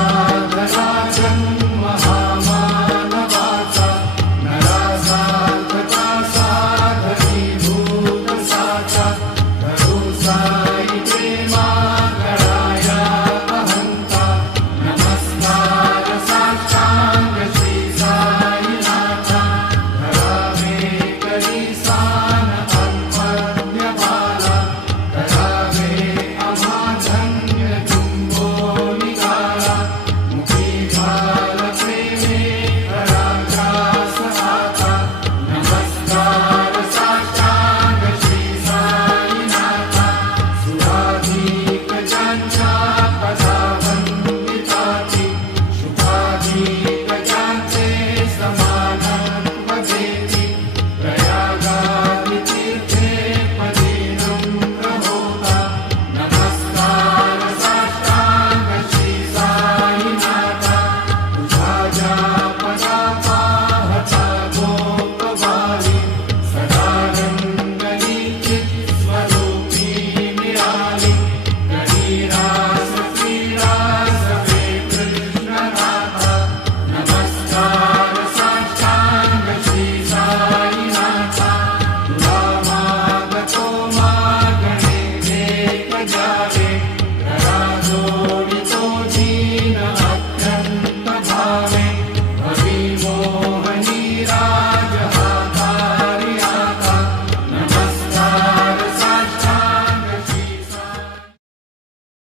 Bye. Medina.